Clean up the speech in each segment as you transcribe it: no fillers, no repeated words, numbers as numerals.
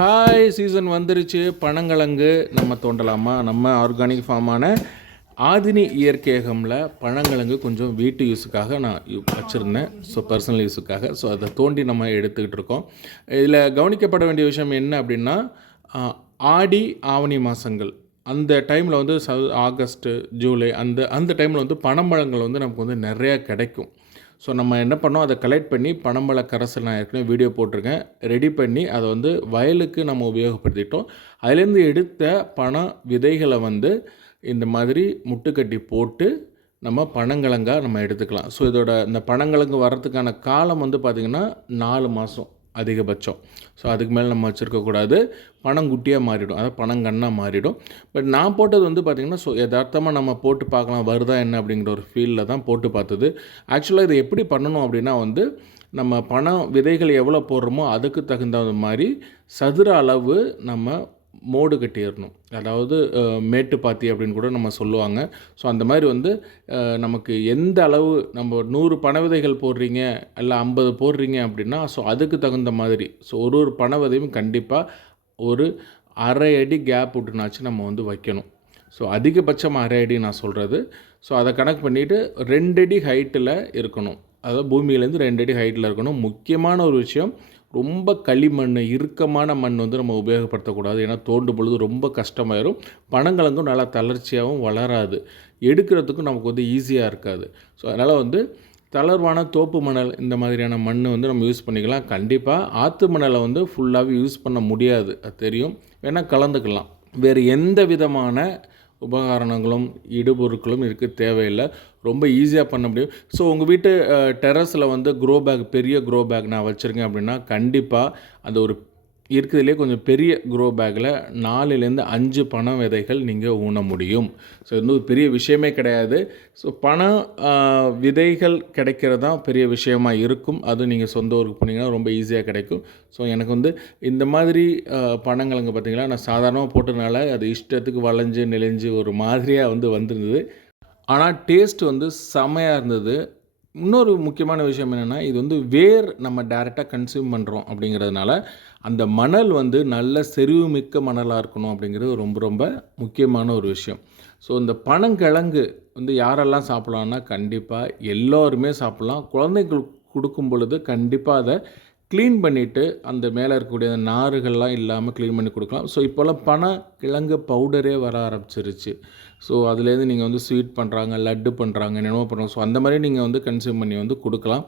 Hi, season வந்துருச்சு. பனங்கிழங்கு நம்ம தோண்டலாமா? நம்ம ஆர்கானிக் ஃபார்மான ஆதினி இயற்கையகமில் பனங்கிழங்கு கொஞ்சம் வீட்டு யூஸுக்காக நான் வச்சுருந்தேன். So personal யூஸுக்காக. ஸோ அதை தோண்டி நம்ம எடுத்துக்கிட்டு இருக்கோம். இதில் கவனிக்கப்பட வேண்டிய விஷயம் என்ன அப்படின்னா, ஆடி ஆவணி மாதங்கள் அந்த டைமில் வந்து ஆகஸ்ட்டு ஜூலை அந்த அந்த டைமில் வந்து பனம்பழங்கள் வந்து நமக்கு வந்து நிறையா கிடைக்கும். ஸோ நம்ம என்ன பண்ணோம், அதை கலெக்ட் பண்ணி பனம்பழ கரைசல் நான் ஏற்கனவே வீடியோ போட்டிருக்கேன். ரெடி பண்ணி அதை வந்து வயலுக்கு நம்ம உபயோகப்படுத்திட்டோம். அதுலேருந்து எடுத்த பன விதைகளை வந்து இந்த மாதிரி முட்டுக்கட்டி போட்டு நம்ம பனங்கிழங்காக நம்ம எடுத்துக்கலாம். ஸோ இதோட இந்த பனங்கிழங்கு வர்றதுக்கான காலம் வந்து பார்த்திங்கன்னா 4 மாதம் அதிகபட்சம். ஸோ அதுக்கு மேலே நம்ம வச்சுருக்கக்கூடாது. பனங்குட்டியாக மாறிடும், அதாவது பனங்கன்னாக மாறிடும். பட் நான் போட்டது வந்து பார்த்திங்கன்னா, ஸோ யதார்த்தமாக நம்ம போட்டு பார்க்கலாம் வருதா என்ன அப்படிங்கிற ஒரு ஃபீலில் தான் போட்டு பார்த்தது. ஆக்சுவலாக இதை எப்படி பண்ணணும் அப்படின்னா வந்து, நம்ம பன விதைகள் எவ்வளோ போடுறோமோ அதுக்கு தகுந்த மாதிரி சதுர அளவு நம்ம மோடு கட்டிடணும். அதாவது மேட்டுப்பாத்தி அப்படின்னு கூட நம்ம சொல்லுவாங்க. ஸோ அந்த மாதிரி வந்து நமக்கு எந்த அளவு நம்ம 100 பனை விதைகள் போடுறீங்க இல்லை 50 போடுறீங்க அப்படின்னா, ஸோ அதுக்கு தகுந்த மாதிரி ஸோ ஒரு பனை விதையும் கண்டிப்பாக ஒரு அரை அடி கேப் விட்டுனாச்சும் நம்ம வந்து வைக்கணும். ஸோ அதிகபட்சம் அரை அடி நான் சொல்கிறது. ஸோ அதை கணக்கு பண்ணிவிட்டு 2 அடி ஹைட்டில் இருக்கணும். அதாவது பூமியிலேருந்து 2 அடி ஹைட்டில் இருக்கணும். முக்கியமான ஒரு விஷயம், ரொம்ப களிமண் இறுக்கமான மண் வந்து நம்ம உபயோகப்படுத்தக்கூடாது. ஏன்னா தோண்டும் பொழுது ரொம்ப கஷ்டமாயிரும். பனங்கிழங்கும் நல்லா தளர்ச்சியாகவும் வளராது, எடுக்கிறதுக்கும் நமக்கு வந்து ஈஸியாக இருக்காது. ஸோ அதனால் வந்து தளர்வான தோப்பு மணல் இந்த மாதிரியான மண் வந்து நம்ம யூஸ் பண்ணிக்கலாம். கண்டிப்பாக ஆற்று மணலை வந்து ஃபுல்லாகவே யூஸ் பண்ண முடியாது, அது தெரியும். வேணால் கலந்துக்கலாம். வேறு எந்த விதமான உபகரணங்களும் இடுபொருட்களும் இருக்க தேவையில்லை. ரொம்ப ஈஸியாக பண்ண முடியும். ஸோ உங்கள் வீட்டு டெரஸில் வந்து க்ரோ பேக், பெரிய க்ரோ பேக் நான் வச்சுருக்கேன் அப்படின்னா, கண்டிப்பாக அந்த ஒரு இருக்கிறதுலே கொஞ்சம் பெரிய க்ரோ பேக்கில் 4லேருந்து 5 பனை விதைகள் நீங்கள் ஊன முடியும். ஸோ இது ஒரு பெரிய விஷயமே கிடையாது. ஸோ பனை விதைகள் கிடைக்கிறது தான் பெரிய விஷயமாக இருக்கும். அதுவும் நீங்கள் சொந்த ஊருக்கு போனீங்கன்னா ரொம்ப ஈஸியாக கிடைக்கும். ஸோ எனக்கு வந்து இந்த மாதிரி பனங்கிழங்கு பார்த்திங்களா, நான் சாதாரணமாக போட்டதுனால அது இஷ்டத்துக்கு வளைஞ்சு நெளிஞ்சு ஒரு மாதிரியாக வந்து வந்திருந்தது. ஆனால் டேஸ்ட் வந்து செமையாக இருந்தது. இன்னொரு முக்கியமான விஷயம் என்னென்னா, இது வந்து வேர் நம்ம டைரெக்டாக கன்சியூம் பண்ணுறோம் அப்படிங்கிறதுனால அந்த மணல் வந்து நல்ல செறிவுமிக்க மணலாக இருக்கணும் அப்படிங்கிறது ரொம்ப ரொம்ப முக்கியமான ஒரு விஷயம். ஸோ இந்த பனங்கிழங்கு வந்து யாரெல்லாம் சாப்பிட்லான்னா, கண்டிப்பாக எல்லோருமே சாப்பிட்லாம். குழந்தைங்களுக்கு கொடுக்கும் பொழுது கண்டிப்பாக அதை க்ளீன் பண்ணிவிட்டு அந்த மேலே இருக்கக்கூடிய நாறுகள்லாம் இல்லாமல் க்ளீன் பண்ணி கொடுக்கலாம். ஸோ இப்போல்லாம் பனங்கிழங்கு பவுடரே வர ஆரம்பிச்சிருச்சு. ஸோ அதுலேருந்து நீங்கள் வந்து ஸ்வீட் பண்ணுறாங்க, லட்டு பண்ணுறாங்க, என்னென்னமோ பண்ணுறாங்க. ஸோ அந்த மாதிரி நீங்கள் வந்து கன்சியூம் பண்ணி வந்து கொடுக்கலாம்.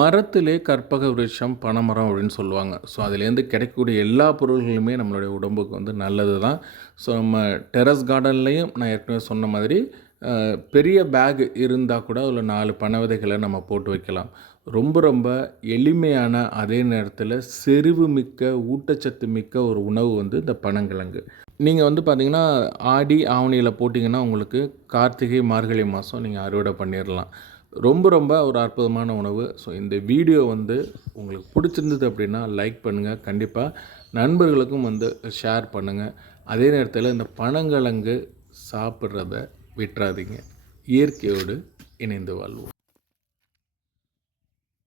மரத்திலே கற்பக விருட்சம் பனைமரம் அப்படின்னு சொல்லுவாங்க. ஸோ அதுலேருந்து கிடைக்கக்கூடிய எல்லா பொருள்களுமே நம்மளுடைய உடம்புக்கு வந்து நல்லது தான். ஸோ நம்ம டெரஸ் கார்டன்லேயும் நான் ஏற்கனவே சொன்ன மாதிரி பெரிய பேக் இருந்தால் கூட அதில் 4 பனை விதைகளை நம்ம போட்டு வைக்கலாம். ரொம்ப ரொம்ப எளிமையான, அதே நேரத்தில் செறிவு மிக்க, ஊட்டச்சத்து மிக்க ஒரு உணவு வந்து இந்த பனங்கிழங்கு. நீங்கள் வந்து பார்த்திங்கன்னா ஆடி ஆவணியில் போட்டிங்கன்னா உங்களுக்கு கார்த்திகை மார்கழி மாதம் நீங்கள் அறுவடை பண்ணிடலாம். ரொம்ப ரொம்ப ஒரு அற்புதமான உணவு. ஸோ இந்த வீடியோ வந்து உங்களுக்கு பிடிச்சிருந்தது அப்படின்னா லைக் பண்ணுங்கள். கண்டிப்பாக நண்பர்களுக்கும் வந்து ஷேர் பண்ணுங்கள். அதே நேரத்தில் இந்த பனங்கிழங்கு சாப்பிட்றத விட்டுறாதீங்க. இயற்கையோடு இணைந்து வாழ்வோம்.